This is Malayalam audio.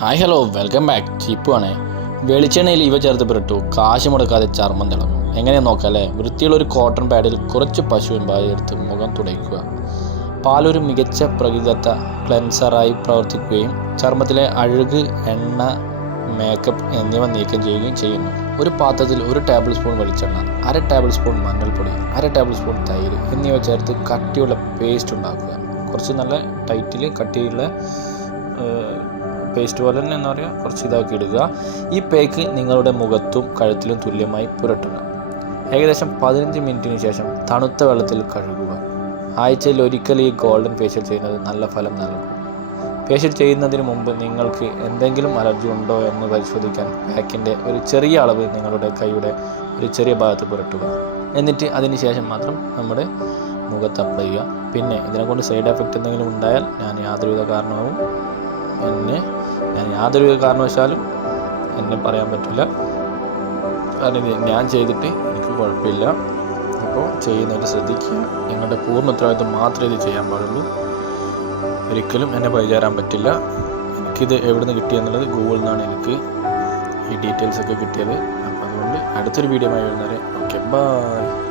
ഹായ് ഹലോ വെൽക്കം ബാക്ക് ചീപ്പു ആണേ വെളിച്ചെണ്ണയിൽ ഇവ ചേർത്ത് പുരട്ടു. കാശ് മുടക്കാതെ ചർമ്മം തിളങ്ങും. എങ്ങനെ നോക്കാം അല്ലേ? വൃത്തിയുള്ള ഒരു കോട്ടൺ പാഡിൽ കുറച്ച് പശുവിൻ പാൽ എടുത്ത് മുഖം തുടയ്ക്കുക. പാലൊരു മികച്ച പ്രകൃതിദത്ത ക്ലെൻസറായി പ്രവർത്തിക്കുകയും ചർമ്മത്തിലെ അഴുക് എണ്ണ മേക്കപ്പ് എന്നിവ നീക്കം ചെയ്യുകയും ചെയ്യുന്നു. ഒരു പാത്രത്തിൽ ഒരു ടേബിൾ സ്പൂൺ വെളിച്ചെണ്ണ അര ടേബിൾ സ്പൂൺ മഞ്ഞൾപ്പൊടി അര ടേബിൾ സ്പൂൺ തൈര് എന്നിവ ചേർത്ത് കട്ടിയുള്ള പേസ്റ്റ് ഉണ്ടാക്കുക. കുറച്ച് നല്ല ടൈറ്റിൽ കട്ടിയുള്ള പേസ്റ്റ് പോലെ തന്നെ എന്താ പറയുക കുറച്ച് ഇതാക്കി ഇടുക ഈ പേക്ക് നിങ്ങളുടെ മുഖത്തും കഴുത്തിലും തുല്യമായി പുരട്ടുക. ഏകദേശം പതിനഞ്ച് മിനിറ്റിന് ശേഷം തണുത്ത വെള്ളത്തിൽ കഴുകുക. ആഴ്ചയിൽ ഒരിക്കൽ ഈ ഗോൾഡൻ ഫേഷ്യൽ ചെയ്യുന്നത് നല്ല ഫലം നൽകും. ഫേഷ്യൽ ചെയ്യുന്നതിന് മുമ്പ് നിങ്ങൾക്ക് എന്തെങ്കിലും അലർജി ഉണ്ടോ എന്ന് പരിശോധിക്കാൻ പാക്കിന്റെ ഒരു ചെറിയ അളവ് നിങ്ങളുടെ കൈയുടെ ഒരു ചെറിയ ഭാഗത്ത് പുരട്ടുക. എന്നിട്ട് അതിന് ശേഷം മാത്രം നമ്മുടെ മുഖത്ത് അപ്ലൈ ചെയ്യുക. പിന്നെ ഇതിനെക്കൊണ്ട് സൈഡ് എഫക്റ്റ് എന്തെങ്കിലും ഉണ്ടായാൽ ഞാൻ യാതൊരുവിധ കാരണവും എന്നെ ഞാൻ യാതൊരു കാരണവശാലും എന്നെ പറയാൻ പറ്റില്ല. കാരണം ഇത് ഞാൻ ചെയ്തിട്ട് എനിക്ക് കുഴപ്പമില്ല. അപ്പോൾ ചെയ്യുന്നവർ ശ്രദ്ധിക്കുക. നിങ്ങളുടെ പൂർണ ഉത്തരവാദിത്വം മാത്രമേ ഇത് ചെയ്യാൻ പാടുള്ളൂ. ഒരിക്കലും എന്നെ പരിചാരാൻ പറ്റില്ല. എനിക്കിത് എവിടെ നിന്ന് കിട്ടിയെന്നുള്ളത് ഗൂഗിളിൽ നിന്നാണ് എനിക്ക് ഈ ഡീറ്റെയിൽസ് ഒക്കെ കിട്ടിയത്. അപ്പോൾ അതുകൊണ്ട് അടുത്തൊരു വീഡിയോ ആയി വരുന്നവരെ ഓക്കെ ബൈ